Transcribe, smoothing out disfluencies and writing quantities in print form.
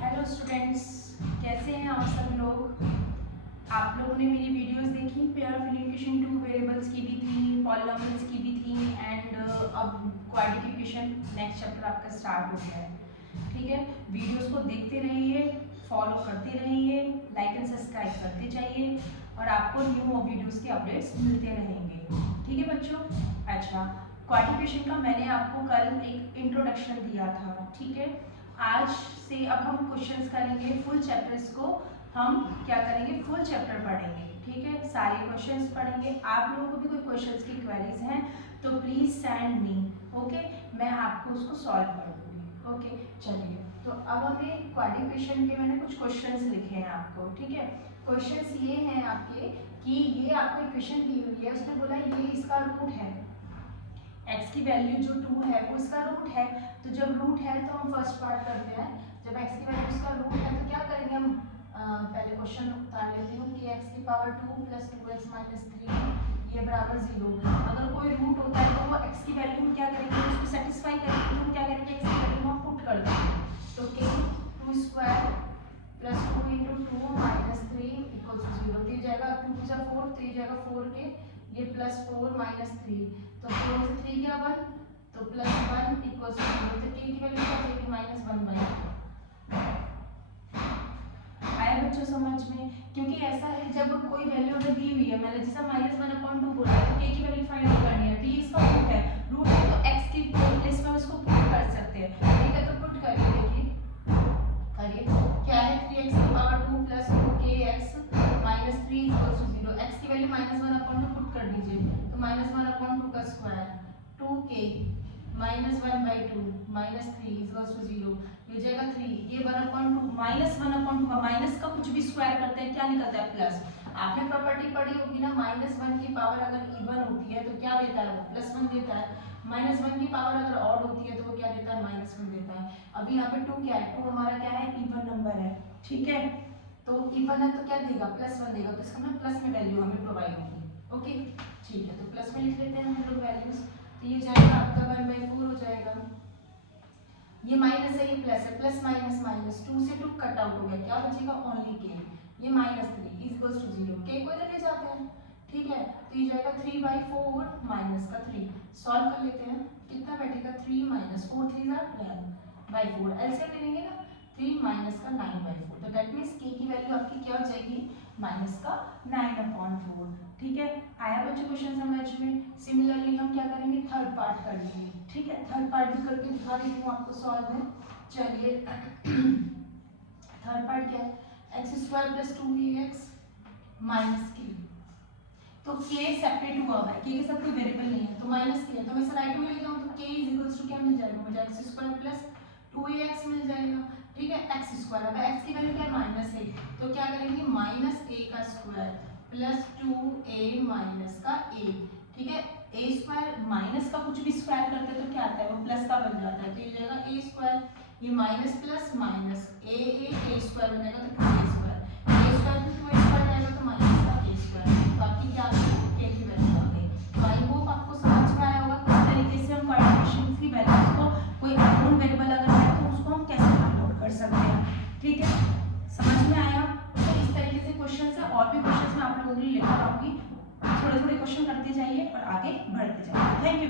Hello students, कैसे हैं आप सब लोग। आप लोगों ने मेरी वीडियोस देखी, pair of equation two variables की भी थी, पॉलिनॉमियल्स की भी थी एंड अब क्वाड्रेटिक इक्वेशन नेक्स्ट चैप्टर आपका स्टार्ट हो गया है। ठीक है, वीडियोस को देखते रहिए, फॉलो करते रहिए, लाइक एंड सब्सक्राइब करते जाइए और आपको न्यू वीडियोस के अपडेट्स मिलते रहेंगे। ठीक है बच्चों। अच्छा, क्वाड्रेटिक इक्वेशन का मैंने आपको कल एक इंट्रोडक्शन दिया था। ठीक है, आज से अब हम क्वेश्चंस करेंगे, फुल चैप्टर्स को हम क्या करेंगे, फुल चैप्टर पढ़ेंगे। ठीक है, सारे क्वेश्चंस पढ़ेंगे। आप लोगों को भी कोई क्वेश्चंस की क्वेरीज हैं तो प्लीज सेंड मी, ओके, मैं आपको उसको सॉल्व कर दूंगी। ओके, चलिए, तो अब हमें क्वाड्रेटिक इक्वेशन के मैंने कुछ क्वेश्चंस लिखे हैं आपको। ठीक है, क्वेश्चंस ये हैं आपके कि ये आपको इक्वेशन दी हुई है, उसने बोला ये इसका रूट है, x की वैल्यू जो 2 है वो इसका रूट है। तो जब रूट है तो हम फर्स्ट पार्ट करते हैं, जब x की वैल्यू इसका रूट है तो क्या करेंगे हम, पहले क्वेश्चन उतार लेती हूँ कि x की पावर 2 प्लस 2x माइनस 3 ये बराबर 0। अगर कोई रूट होता है तो वो x की वैल्यू में क्या करेंगे, उसको सेटिस्फाई करेंगे, तो क्या करेंगे x की वैल्यू हम पुट कर देंगे। तो k 2 square plus 2 into 2 minus 3 equal to 0। तो ये जाएगा 2 टू 4, तो ये जाएगा 4 के, ये प्लस 4 माइनस 3, तो 4 से 3 गया 1, तो प्लस 1 इक्वल टू 0। तो k की वैल्यू क्या आएगी, माइनस 1 बाई 2। आया बच्चों समझ में। क्योंकि ऐसा है जब कोई वैल्यू अगर दी हुई है, मैंने जैसा माइनस 1/2 बोला है, तो k की वैल्यू फाइंड आउट करनी है, तो ये इसका रूट है, रूट है तो x की प्लेस में इसको पुट कर सकते हैं। ठीक है, तो पुट करिए, देखिए करिए, क्या है 3x की power 2 plus 2kx minus 3 equal to 0। x की वैल्यू माइनस 1/2 पुट कर दीजिए, तो माइनस 1/2 का square 2k minus 1/2 minus 3 equal to 0। ये जाएगा 3, ये 1/2 माइनस 1/2 का माइनस का कुछ भी स्क्वायर करते हैं क्या निकलता है, प्लस। आपने प्रॉपर्टी पढ़ी होगी ना, -1 की पावर अगर इवन होती है तो क्या देता है, वो +1 देता है। -1 की पावर अगर ऑड होती है तो वो क्या देता है, -1 देता है। अभी यहाँ पे 2 क्या है, 2 हमारा क्या है, इवन नंबर है। ठीक है, तो इवन है तो क्या देगा, +1 देगा, तो इसका ना प्लस में वैल्यू हमें प्रोवाइड होगी। ओके, ठीक है, तो प्लस में लिख लेते हैं हम लोग वैल्यूज। तो ये जाएगा आपका 1/4 हो जाएगा, ये माइनस है, ये प्लस है, प्लस माइनस माइनस, 2 से 2 कट आउट हो गया, क्या बचेगा, ओनली k, ये -3 इक्वल्स टू 0, k को इधर ले जाते हैं। ठीक है, तो ये जाएगा 3/4 माइनस का 3, सॉल्व कर लेते हैं, कितना बैठेगा, 3 माइनस 4 3 9/4, एलसीएम ले लेंगे ना, 3 माइनस का 9/4, तो दैट मींस k की वैल्यू आपकी क्या हो जाएगी, माइनस का 9/4। ठीक है, आया बच्चों क्वेश्चन समझ में। सिमिलरली हम क्या करेंगे, थर्ड पार्ट कर लेंगे। ठीक है, थर्ड पार्ट भी करके दिखा देती हूँ आपको सॉल्व में। चलिए थर्ड पार्ट क्या है, x² plus 2ax minus k, तो k सेपरेट हुआ है, k के साथ कोई वेरिएबल नहीं है, तो माइनस k है, तो मैं इसे राइट में ले जाऊँ तो k इक्वल्स टू क्या मिल जाएगा मुझे, x² प्लस 2ax मिल जाएगा। ठीक है, x², अगर x की वैल्यू क्या है, -1, तो क्या करेंगे, -a का स्क्वायर प्लस 2a माइनस का a। ठीक है, a² माइनस का कुछ भी स्क्वायर करते हैं तो क्या आता है, वो प्लस का बन जाता है, तो ये जाएगा a², ये माइनस प्लस माइनस a² बन जाएगा, तो 2a², a² तो 2a² जाएगा, तो माइनस का a², बाकी क्या k की वैल्यू आ गई। तो आई होप आपको समझ में आया होगा किस तरीके से हम क्वाड्रेटिक की वैल्यूज को, कोई अननोन वेरिएबल अगर है तो उसको हम कैसे फाइंड आउट कर सकते हैं। ठीक है, समझ में आया। तो इस तरीके से क्वेश्चन है, और भी क्वेश्चन मैं आप लोगों के लिए लेकर आऊंगी। थोड़े थोड़े क्वेश्चन करते जाइए और आगे बढ़ते जाइए। Thank you.